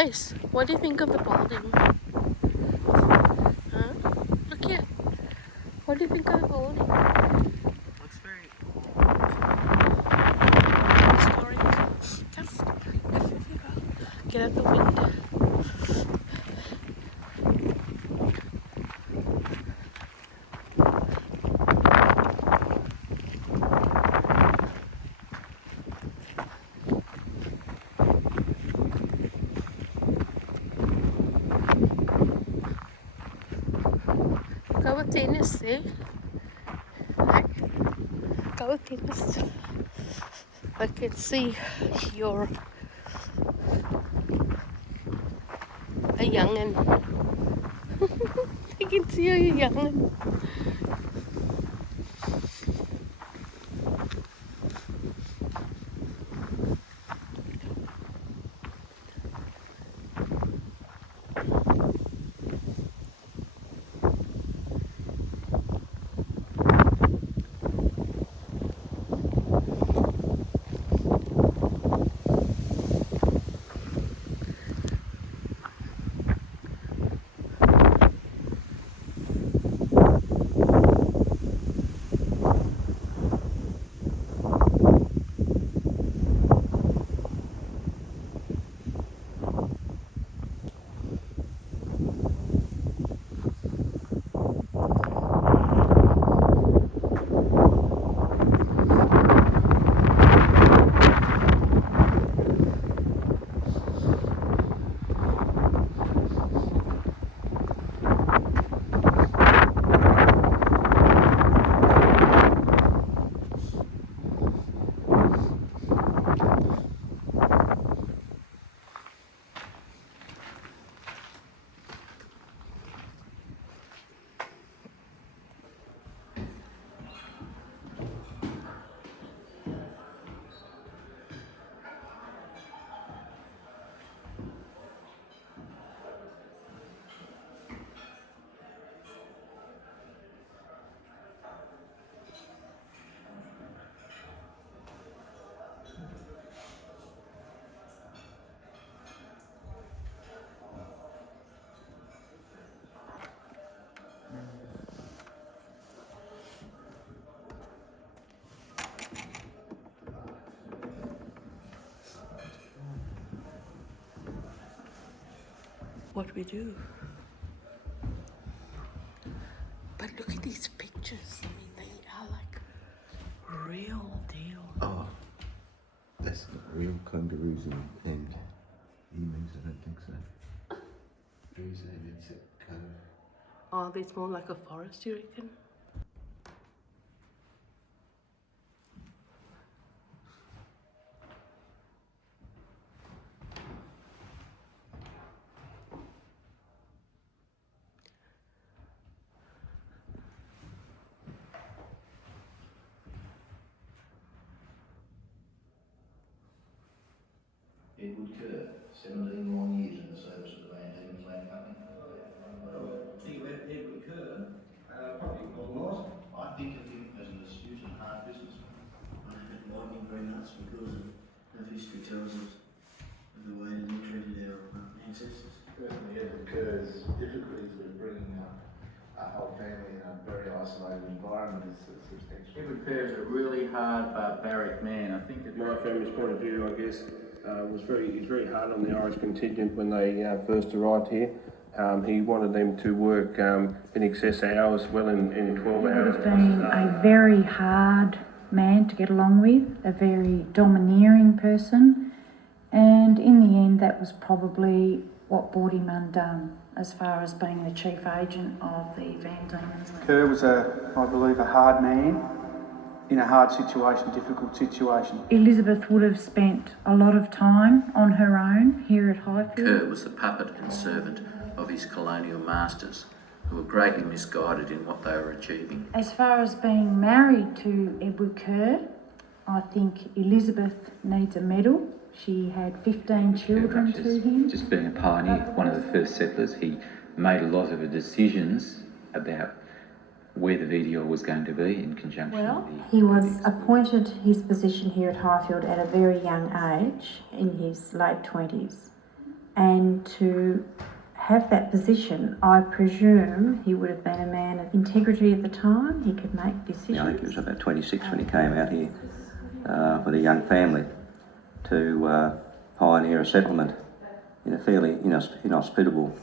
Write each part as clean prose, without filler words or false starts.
Nice. What do you think of the balding? Huh? Look here. What do you think of the balding? Looks very Stories. Just get out the window. Kau tennis eh? Kau tennis. I can see you're a young'un. I can see you're a young'un. What we do. But look at these pictures. I mean, they are like real deal. Oh, that's not real kangaroos and emus. I don't think so. Who's that? It's a cove. Oh, it's more like a forest, you reckon? Edward Kerr, 17 long years in the service of the Van Diemen's Land Company. Well, think about Edward Kerr, probably a lot. I think of him as an astute and hard businessman. I had lightning green nuts because of history tells us of the way that he treated our ancestors. Personally, Edward Kerr's difficulties with bringing up a whole family in a very isolated environment is substantial. Edward Kerr is a really hard, barbaric man. I think My family's point of view, I guess, he's very hard on the Irish contingent when they first arrived here. He wanted them to work in excess hours, well in 12 hours. He would have been a very hard man to get along with, a very domineering person, and in the end that was probably what brought him undone as far as being the chief agent of the Van Diemen's Land. Kerr was, I believe, a hard man in a hard situation, difficult situation. Elizabeth would have spent a lot of time on her own here at Highfield. Kerr was the puppet and servant of his colonial masters, who were greatly misguided in what they were achieving. As far as being married to Edward Kerr, I think Elizabeth needs a medal. She had 15 children to him. Just being a pioneer, one of the first settlers, he made a lot of the decisions about where the VDL was going to be in conjunction with the... He was appointed his position here at Highfield at a very young age, in his late 20s. and to have that position, I presume he would have been a man of integrity at the time. He could make decisions. I think he was about 26 when he came out here with a young family to pioneer a settlement in a fairly inhospitable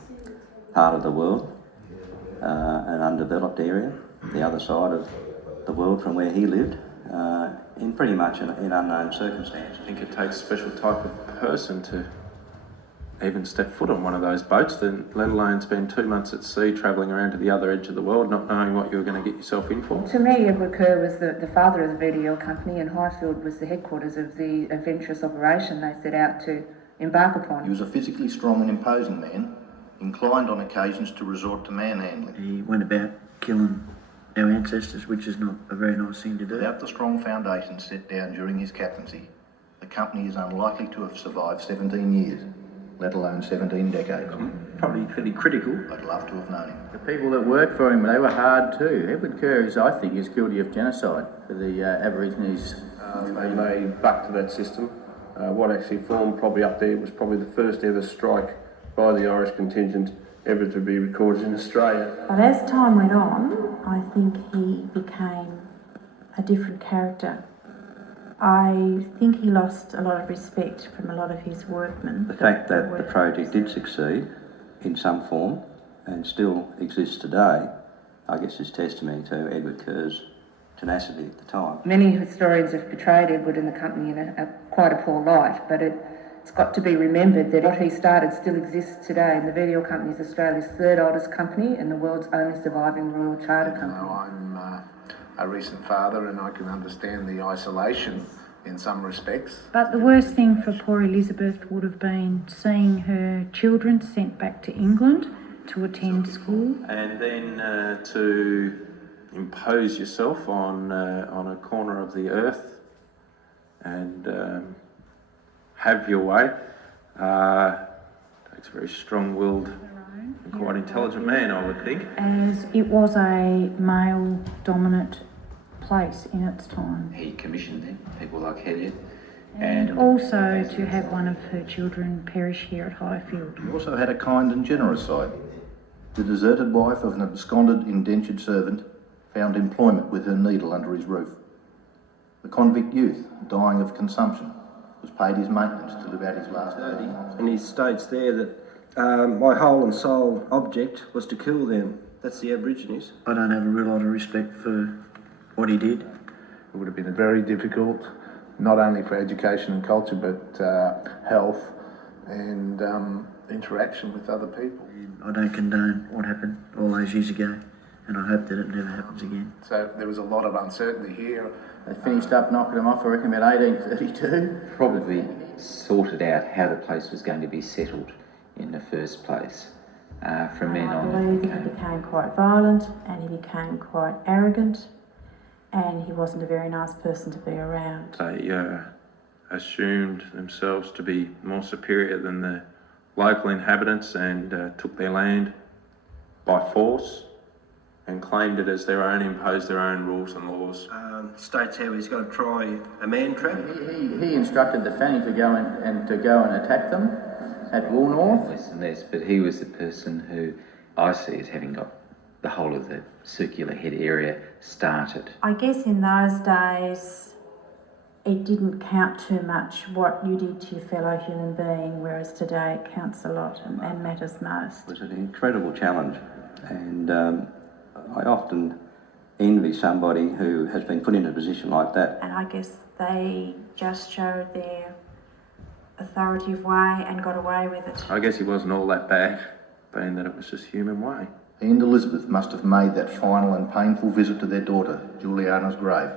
part of the world, an undeveloped area, the other side of the world from where he lived, in pretty much in unknown circumstances. I think it takes a special type of person to even step foot on one of those boats, then let alone spend 2 months at sea travelling around to the other edge of the world, not knowing what you were going to get yourself in for. To me, Edward Kerr was the father of the VDL company, and Highfield was the headquarters of the adventurous operation they set out to embark upon. He was a physically strong and imposing man, inclined on occasions to resort to manhandling. He went about killing our ancestors, which is not a very nice thing to do. Without the strong foundation set down during his captaincy, the company is unlikely to have survived 17 years, let alone 17 decades. Probably pretty critical. I'd love to have known him. The people that worked for him, they were hard too. Edward Kerr is, I think, is guilty of genocide for the Aborigines. They back to that system. What actually formed probably up there was probably the first ever strike by the Irish contingent ever to be recorded in Australia. But as time went on, I think he became a different character. I think he lost a lot of respect from a lot of his workmen. The fact that the project did succeed in some form and still exists today, I guess is testimony to Edward Kerr's tenacity at the time. Many historians have portrayed Edward and the company in quite a poor light, but it's got to be remembered that what he started still exists today, and the VDL Company is Australia's third oldest company and the world's only surviving Royal Charter company. I'm a recent father and I can understand the isolation in some respects. But the worst thing for poor Elizabeth would have been seeing her children sent back to England to attend school. And then to impose yourself on a corner of the earth and have your way. Takes a very strong-willed and quite intelligent man, I would think. As it was a male-dominant place in its time. He commissioned them, people like Hellyer. And also to have one of her children perish here at Highfield. He also had a kind and generous side. The deserted wife of an absconded indentured servant found employment with her needle under his roof. The convict youth, dying of consumption, was paid his maintenance till about his last 30. And he states there that my whole and sole object was to kill them. That's the Aborigines. I don't have a real lot of respect for what he did. It would have been very difficult, not only for education and culture, but health and interaction with other people. I don't condone what happened all those years ago, and I hope that it never happens again. So there was a lot of uncertainty here. They finished up knocking him off, I reckon, about 1832. Probably sorted out how the place was going to be settled in the first place. From then on, I believe he became quite violent and he became quite arrogant, and he wasn't a very nice person to be around. They assumed themselves to be more superior than the local inhabitants and took their land by force and claimed it as their own, imposed their own rules and laws. States how he's going to try a man trap. He instructed the Fanny to go and attack them at Woolnorth. Yes, but he was the person who I see as having got the whole of the Circular Head area started. I guess in those days it didn't count too much what you did to your fellow human being, whereas today it counts a lot and matters most. It was an incredible challenge, and I often envy somebody who has been put in a position like that. And I guess they just showed their authoritative way and got away with it. I guess he wasn't all that bad, being that it was just human way. He and Elizabeth must have made that final and painful visit to their daughter, Juliana's grave,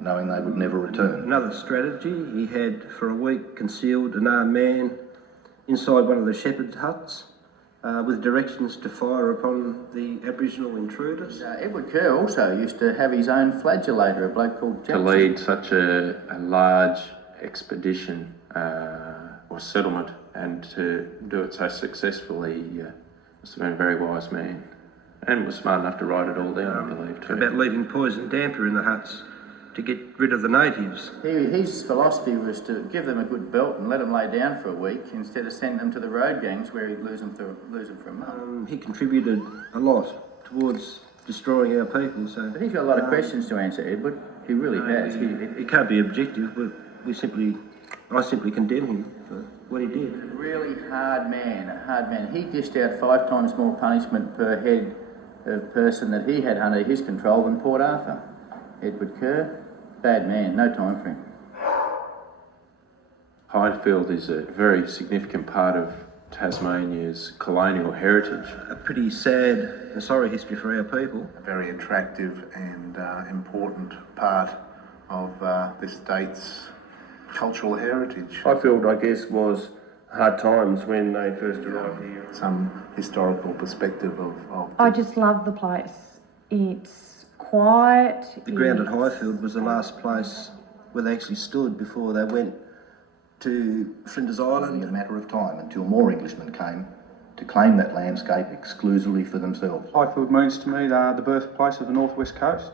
knowing they would never return. Another strategy, he had for a week concealed an armed man inside one of the shepherd's huts with directions to fire upon the Aboriginal intruders. Edward Kerr also used to have his own flagellator, a bloke called Jackson. To lead such a large expedition or settlement and to do it so successfully, must have been a very wise man and was smart enough to write it all down, I believe, too. About leaving poison damper in the huts to get rid of the natives. His philosophy was to give them a good belt and let them lay down for a week instead of sending them to the road gangs where he'd lose them for a month. He contributed a lot towards destroying our people. So, but he's got a lot of questions to answer, Edward. He really has. He can't be objective, but I simply condemn him for what he did. A really hard man. He dished out 5 times more punishment per head of person that he had under his control than Port Arthur. Edward Kerr, bad man, no time for him. Highfield is a very significant part of Tasmania's colonial heritage. A pretty sad and sorry history for our people. A very attractive and important part of this state's cultural heritage. Highfield, I guess, was hard times when they first arrived here. Some historical perspective of I just love the place. It's quiet. The ground at Highfield was the last place where they actually stood before they went to Flinders Island. Only a matter of time until more Englishmen came to claim that landscape exclusively for themselves. Highfield means to me the birthplace of the Northwest Coast,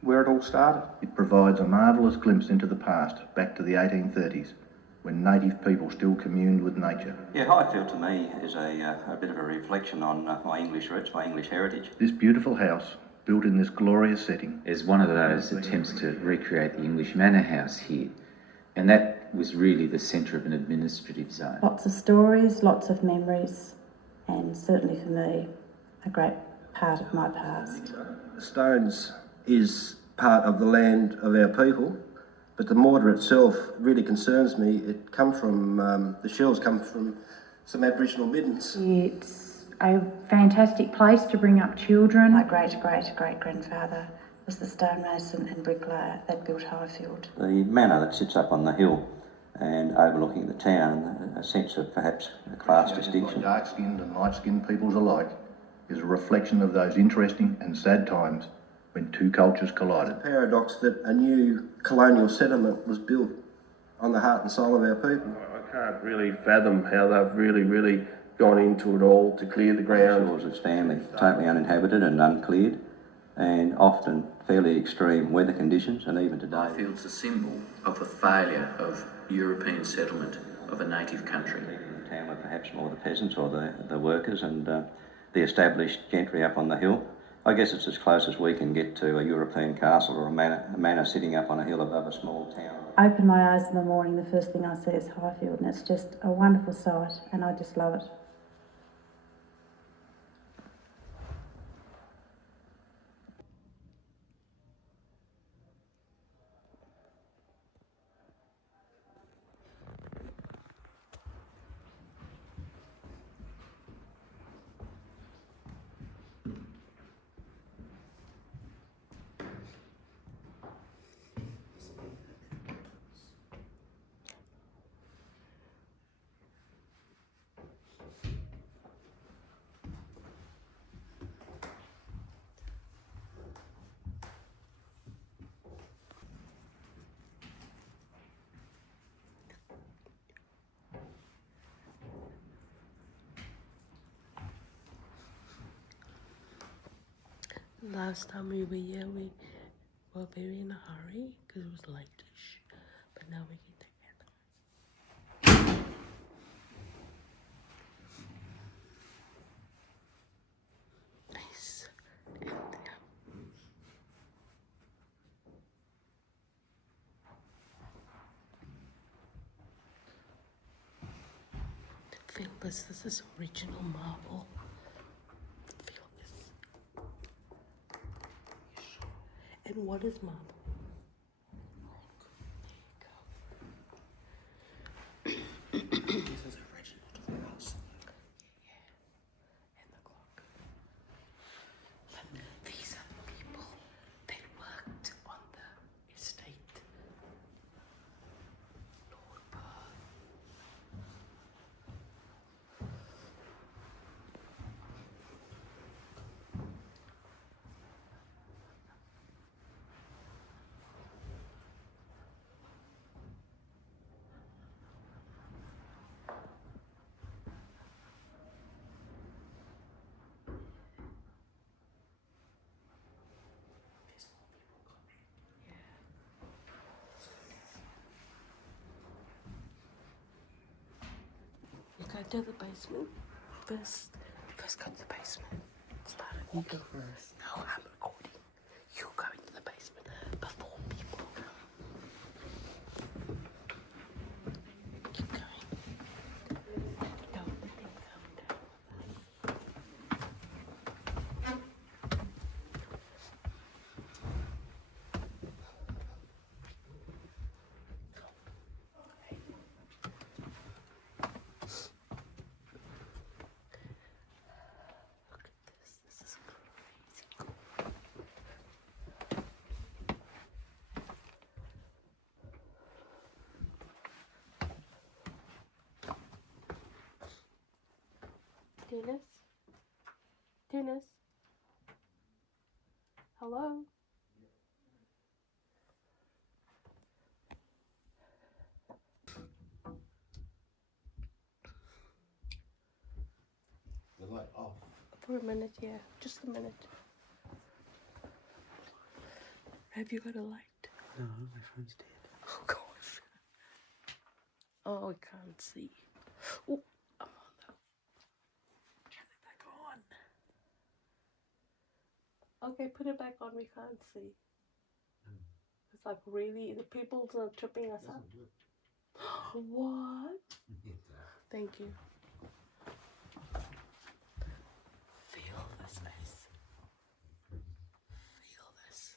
where it all started. It provides a marvellous glimpse into the past, back to the 1830s, when native people still communed with nature. Yeah, Highfield to me is a bit of a reflection on my English roots, my English heritage. This beautiful house, built in this glorious setting, is one of those attempts to recreate the English manor house here. And that was really the centre of an administrative zone. Lots of stories, lots of memories, and certainly for me, a great part of my past. The stones is part of the land of our people, but the mortar itself really concerns me. It comes from, the shells come from some Aboriginal middens. It's a fantastic place to bring up children. My great-great-great-grandfather was the stonemason and bricklayer that built Highfield. The manor that sits up on the hill and overlooking the town, a sense of perhaps a class distinction. Dark-skinned and light-skinned peoples alike, is a reflection of those interesting and sad times when two cultures collided. Paradox that a new colonial settlement was built on the heart and soul of our people. I can't really fathom how they've really gone into it all to clear the ground. Shores of Stanley, totally uninhabited and uncleared, and often fairly extreme weather conditions, and even today. Highfield's a symbol of the failure of European settlement of a native country. The town were perhaps more the peasants or the workers and the established gentry up on the hill. I guess it's as close as we can get to a European castle or a manor sitting up on a hill above a small town. I open my eyes in the morning, the first thing I see is Highfield, and it's just a wonderful sight, and I just love it. Last time we were here, we were very in a hurry because it was lightish, but now we can take it. Nice. And feel this is original marble. And what is marble? Rock. There you go. This is original to the house. Yeah. And the clock. But these are the people that worked on the estate. Lord Burr. enter the basement. First go to the basement. Start it. You go first. No, I'm recording. You go into the basement before people come. Keep going. Don't let them come down. Dennis? Hello? The light off. For a minute, yeah. Just a minute. Have you got a light? No, my phone's dead. Oh, gosh. Oh, I can't see. Oh, I'm on though. Turn it back on. Okay, put it back on. We can't see. It's like really, the people's are tripping us up. What? Thank you. Feel this nice. Feel this.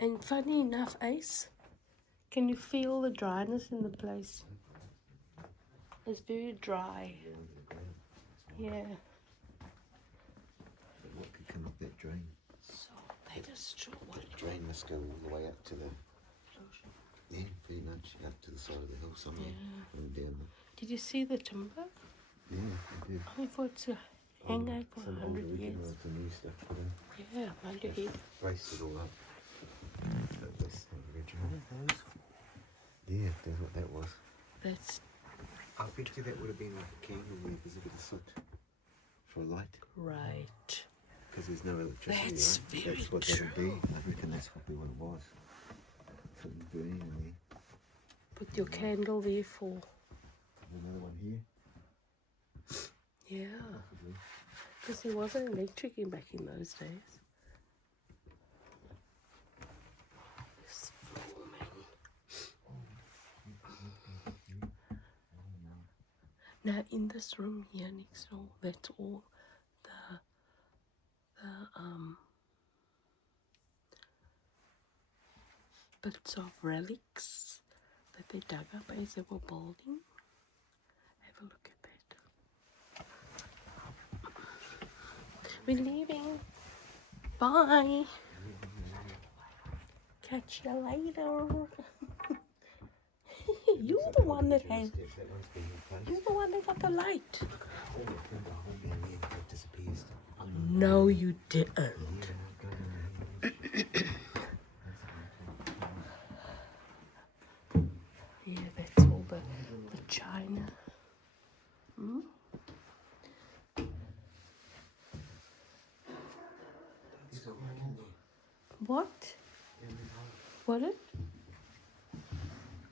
And funny enough, Ace, can you feel the dryness in the place? It's very dry. Yeah. What could come up that drain? So they destroy what? That drain must go all the way up to the... Yeah, pretty much up to the side of the hill somewhere. Yeah. And down the... Did you see the timber? Yeah, I did. I thought to hang out for some 100 old years. originals and new stuff put in. Yeah, mind your head. Braced it all up. This original. Yeah, that's what that was. That's... I bet you that would have been like a candle there because look at the soot for a light. Right. Because there's no electricity. That's right? very That's what true. that would be. I reckon that's probably what it was. Something burning in there. Put your candle there for... Another one here. Yeah. Possibly. Because there wasn't electric back in those days. It's forming. Now in this room here next door, that's all the bits of relics that they dug up as they were building. Have a look at that. We're leaving. Bye. Catch you later. You're the one that has. You're the one that got the light. No, you didn't. Yeah, that's all the china. Hmm? What? What it?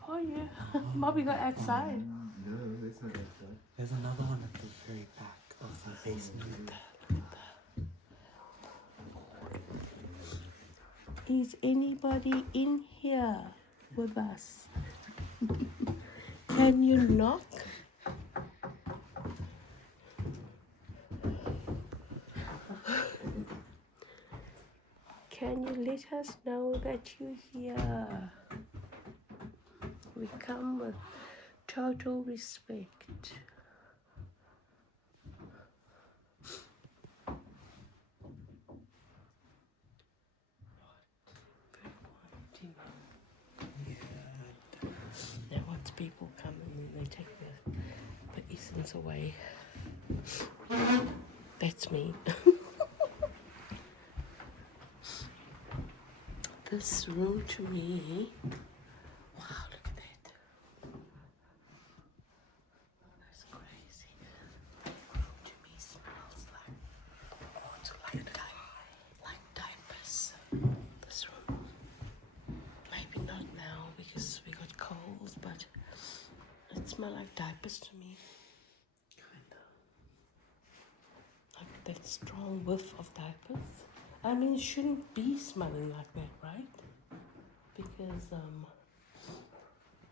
Oh yeah, Bobby got outside. No, it's not outside. There's another one at the very back of the basement. Is anybody in here with us? Can you knock? Can you let us know that you're here? We come with total respect. Now once people come and then they take the essence away. That's me. This room to me, wow, look at that. That's crazy. The room to me smells like diapers. This room. Maybe not now because we got colds, but it smells like diapers to me. Like that strong whiff of diapers. I mean, it shouldn't be smelling like that, right? Because,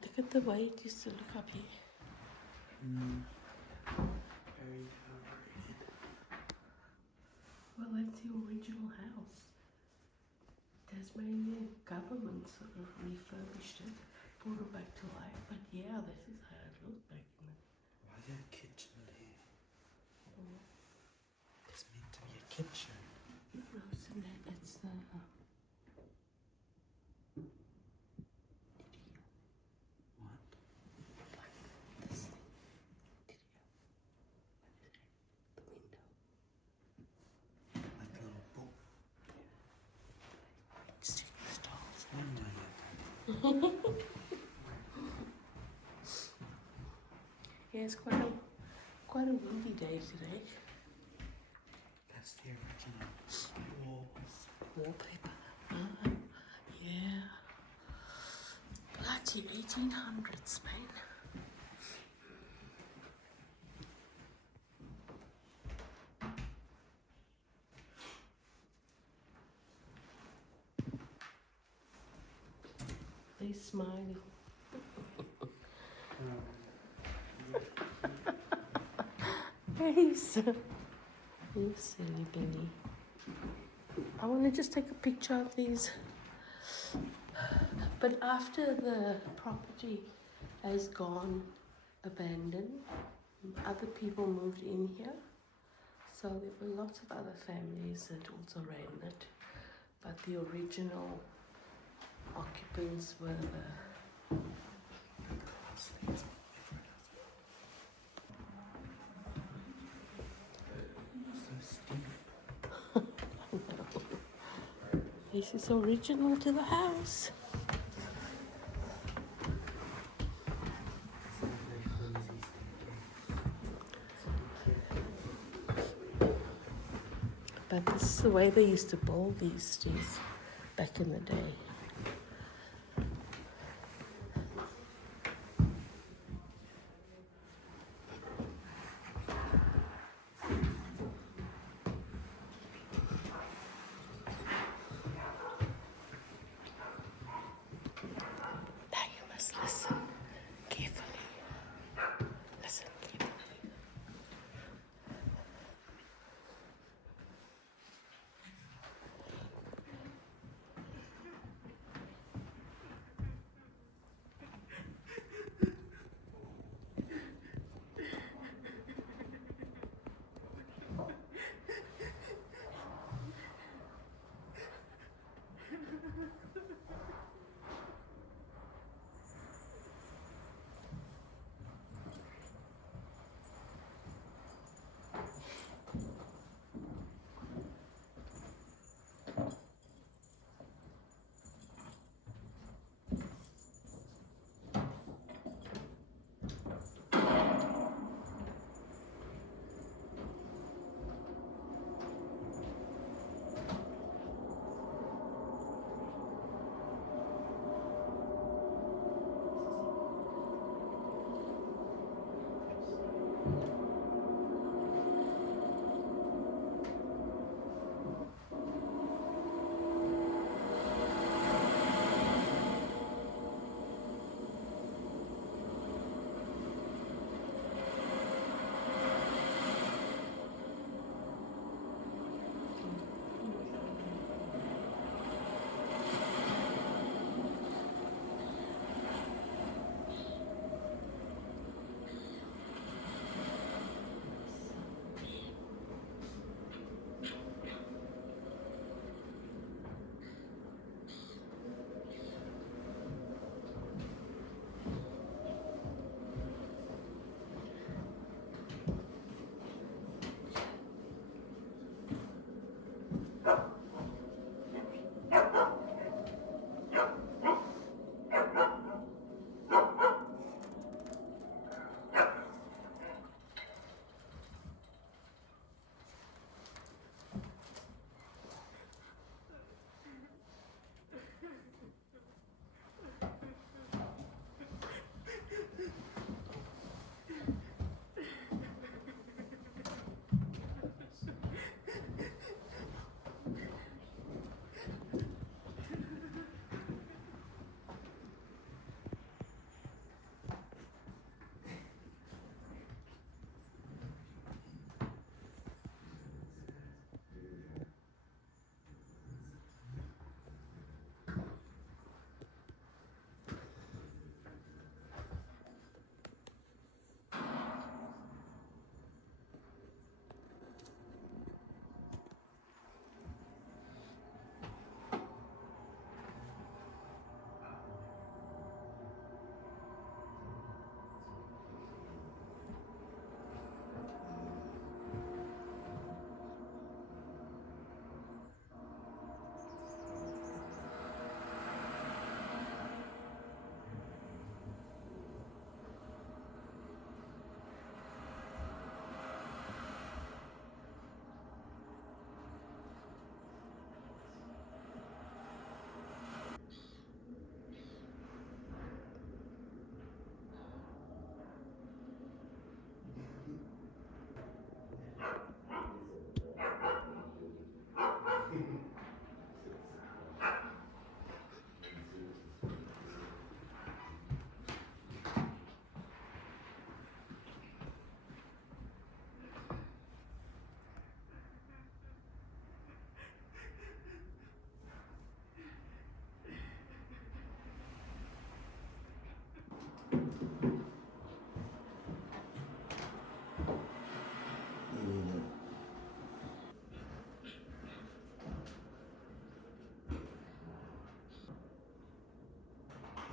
look at the way it used to look up here. Very overrated. Well, that's the original house. Tasmanian government sort of refurbished it, brought it back to life. But yeah, this is how it looked back in the... Why is there a kitchen there? It's meant to be a kitchen. No, so it's the... What? Like this thing. The window. Like a little book. Stick the stars. Window. Yeah, it's quite a windy day today. That's the original walls. Wallpaper. Yeah. Bloody 1800s, man. They smiling. Face. You silly Billy. I want to just take a picture of these. But after the property has gone abandoned, other people moved in here. So there were lots of other families that also ran it. But the original occupants were the... This is original to the house. But this is the way they used to build these stairs back in the day. Now you must listen carefully. Listen carefully.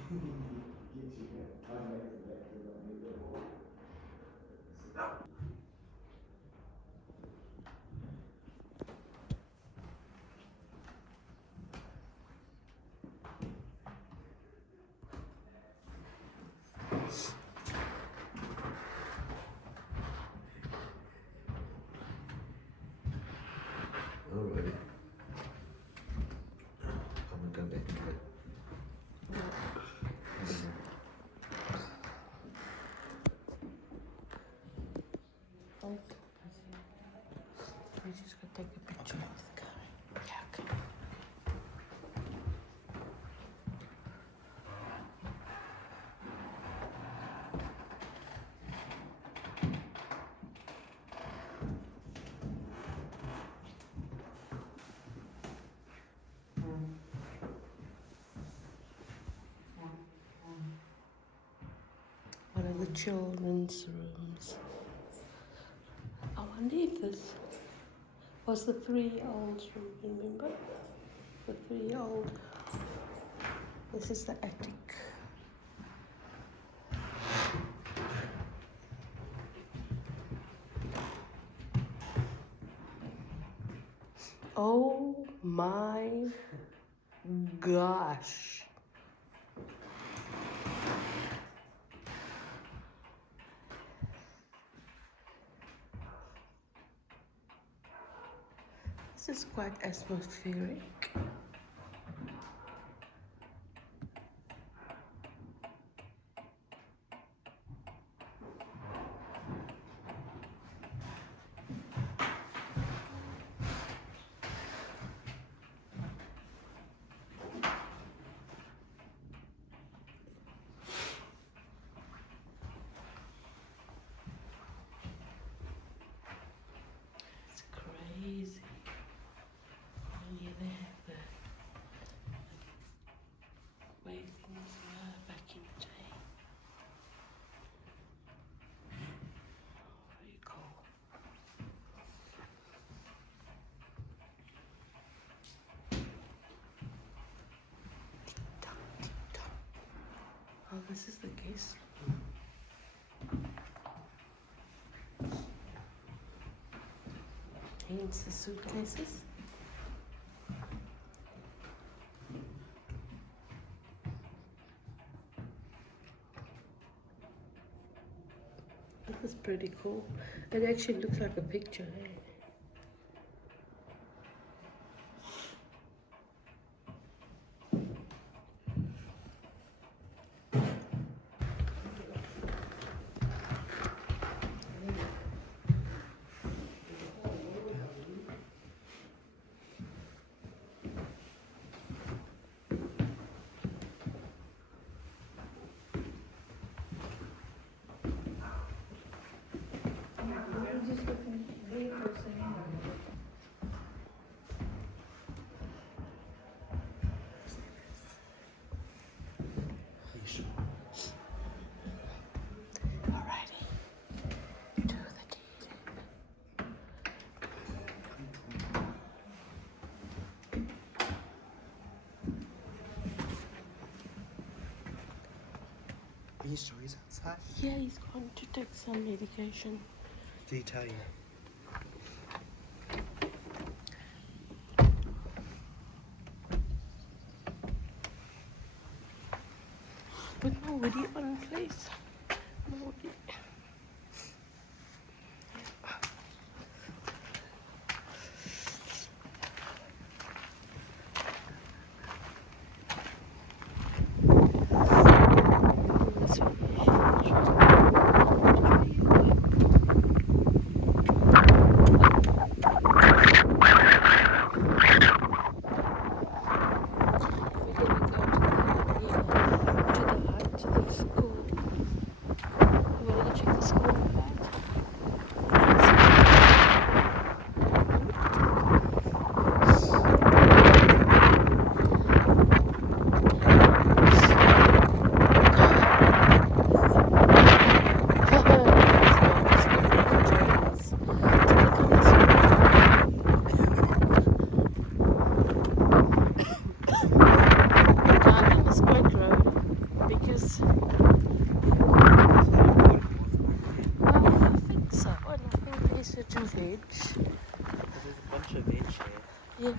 Alrighty. I'm gonna go back to it. I just gotta take a picture of the guy. Yeah, okay. One of the children's rooms. I wonder if this was the 3-year-old's room, remember? The 3-year-old. This is the attic. Oh my gosh. This is quite atmospheric. It's crazy. Yeah, they have the way things were back in the day. Very cool. Tick-tock, tick-tock. Oh, this is the guest room. Hence the suitcases. This is pretty cool. It actually looks like a picture, eh? Are you sure he's outside? Yeah, he's gone to take some medication. Did he tell you? But nobody on place. Nobody. To the school. You want to check is. I think so. And I think there's a veg. There's a bunch of veg here. Yeah.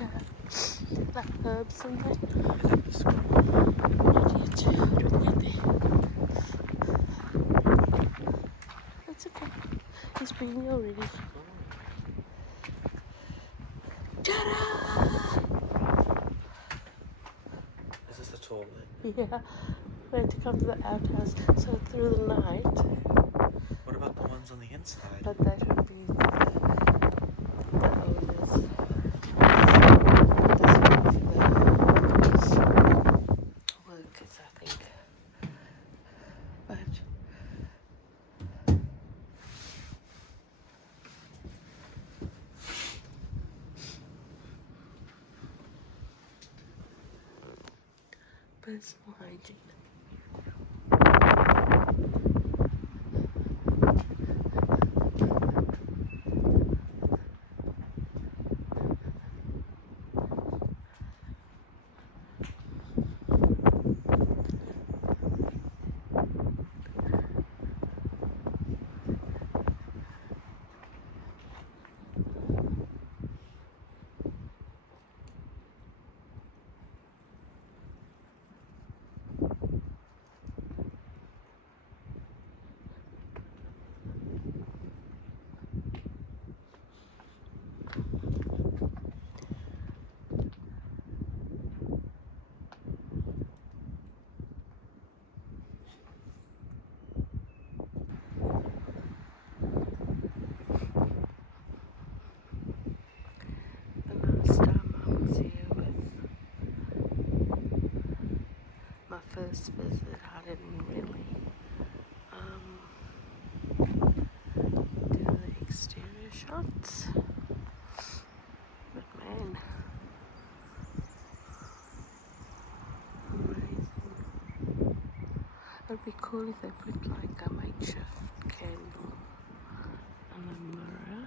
Like herbs and that. Is that the school? Not yet. How do we get there? That's okay. He's been here already. Is this the toilet? Yeah. We had to come to the outhouse. So through the night. What about the ones on the inside? But that would be the owners. Workers, I think. But personal hygiene. First visit, I didn't really do the exterior shots, but man, amazing. It'd be cool if they put like a makeshift candle and a mirror.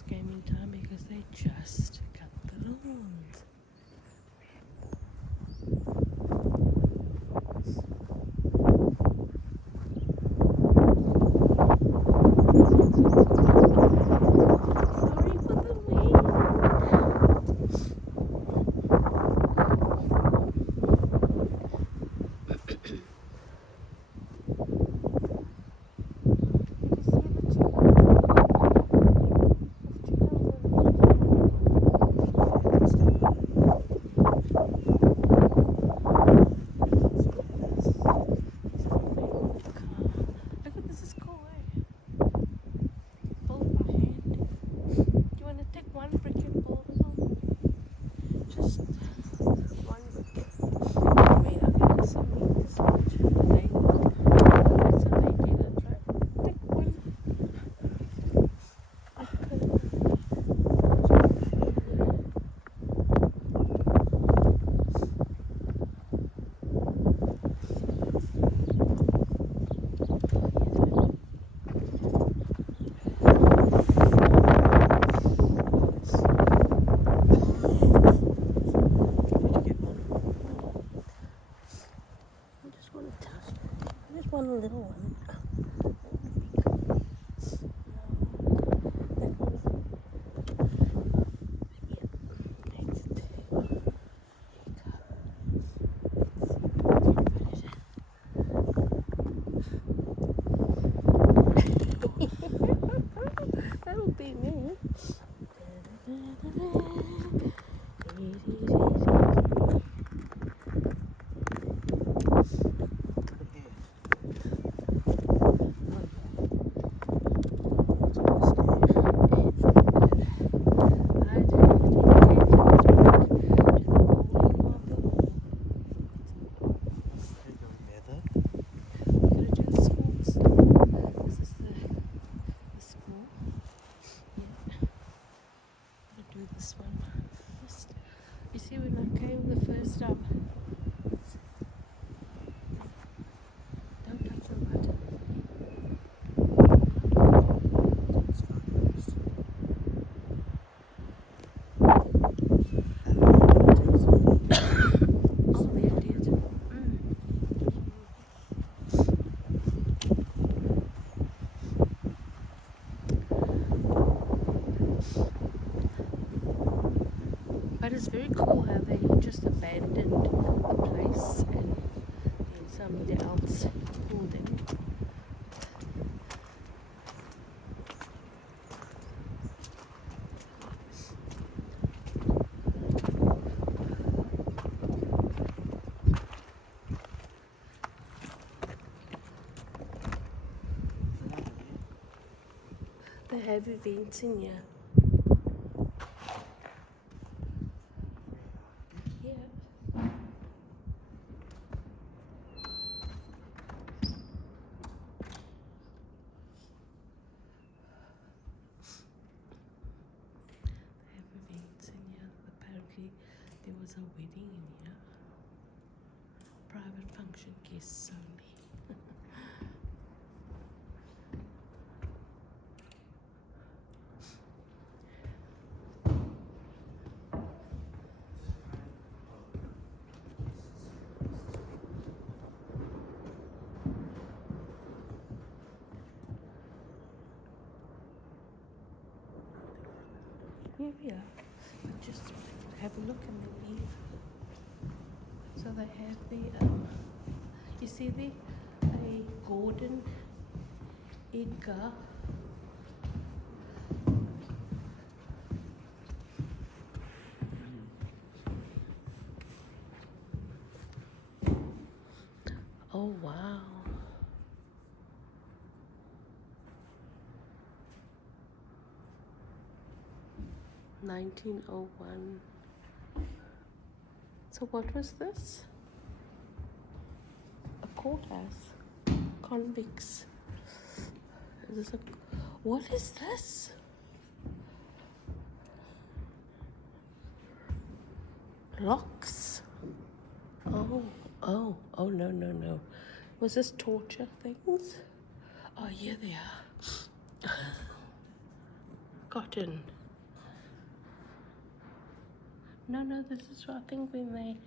just came in time because they just cut the lawns. Sorry for the wind. Look at this is cool, eh? Built by hand. Do you want to take one brick and build it on? Just one brick. I mean, okay, this will need this much. So they did it, right? Take one. Just one little one. That'll be me. This one. You see when I came the first time, don't touch the button. Oh, there it is. But it's very cool how they just abandoned the place and then somebody else pulled in. They have events in here. Apparently there was a wedding in here. Private function, guests only. Here we are. Just have a look and then leave. So they have the, you see the Gordon Edgar. Oh wow. (1901). So what was this? A courthouse. Convicts. Is this a, what is this? Locks. Oh, no. Was this torture things? Oh, yeah, they are. cotton. No, this is I think when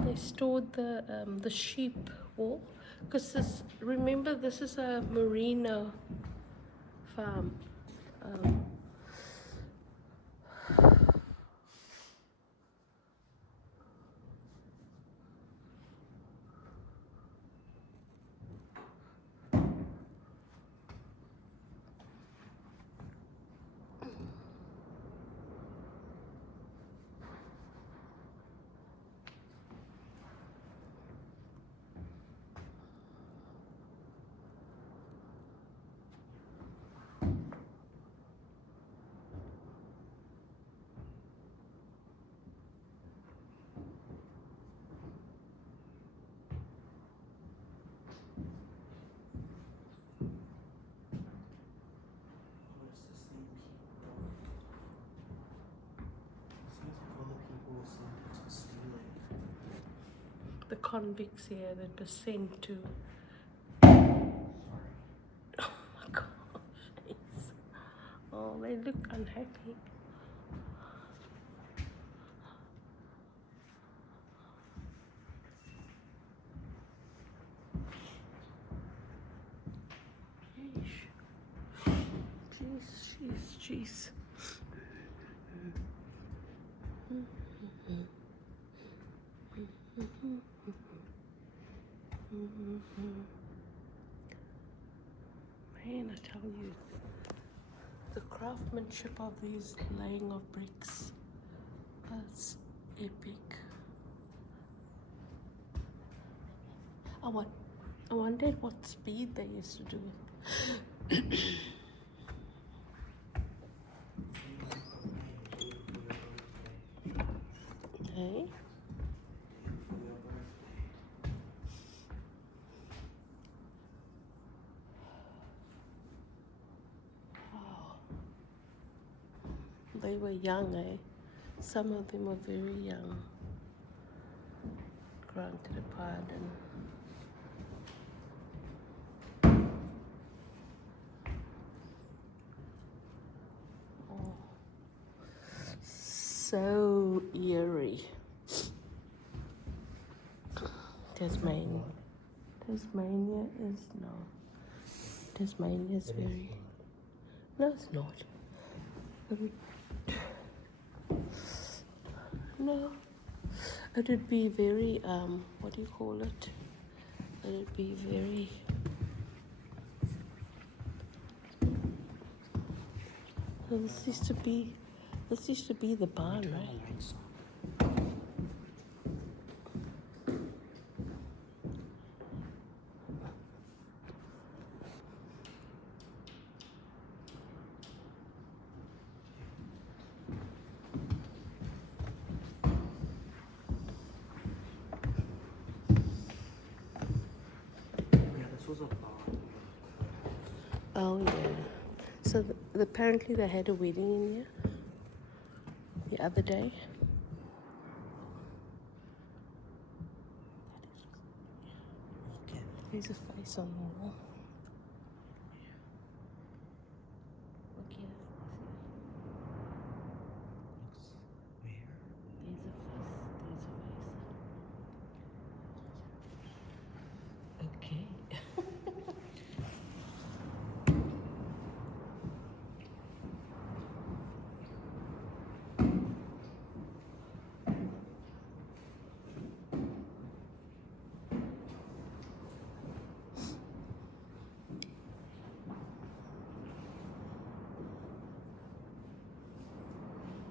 they stored the sheep wool, because remember this is a merino farm. It's the same people. Seems like all the people seem to steal it. The convicts here that were sent to. Oh my gosh. Oh, they look unhappy. Jeez. Man, I tell you, the craftsmanship of these laying of bricks, that's epic. I wonder at what speed they used to do it. Okay. Wow. They were young, eh? Some of them were very young. Granted a pardon. Oh. So eerie. Tasmania is very. No, it's not. No, it would be very. What do you call it? It would be very. Well, this used to be the barn, right? Was a barn. Oh yeah. So apparently they had a wedding in here the other day. Okay. There's a face on the wall. Okay. Where? There's a face. Okay.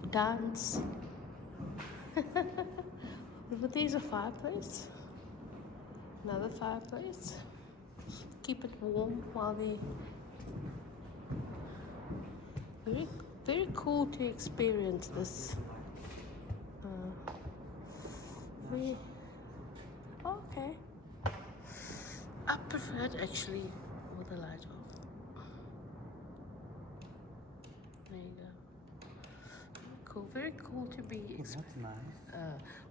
Dance. But there's a fireplace. Another fireplace. Keep it warm while they. Very, very cool to experience this. Okay. I prefer it actually with the light off. There you go. Cool. Very cool to be. That's nice.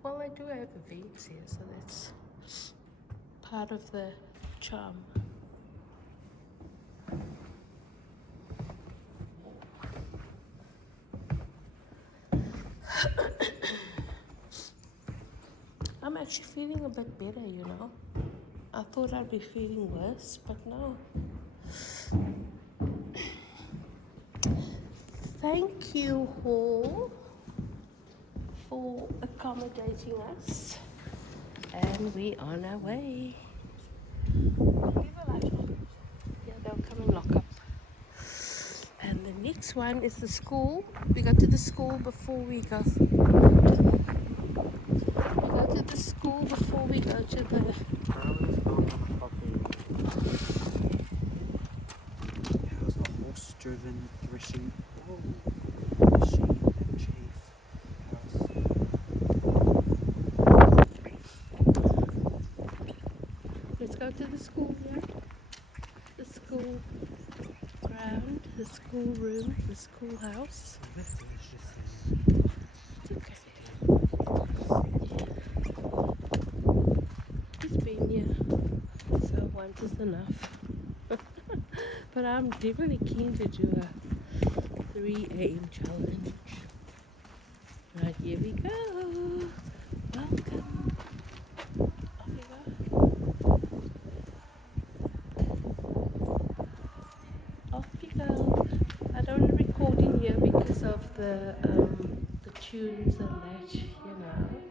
Well, I do have events here, so that's part of the charm. I'm actually feeling a bit better, you know. I thought I'd be feeling worse, but no. Thank you all for accommodating us, and we're on our way. Yeah, they'll come and lock up. And the next one is the school. We go to the school before we go. We go to the school before we go to the. How's the horse-driven threshing? Oh, sheep and chief. Let's go to the school here. The school ground, the school room, the schoolhouse. It's okay. He's been here, so once is enough. But I'm definitely keen to do a 3 a.m. challenge. Right, here we go. Welcome. Off we go. Off we go. I don't record in here because of the tunes and that, you know.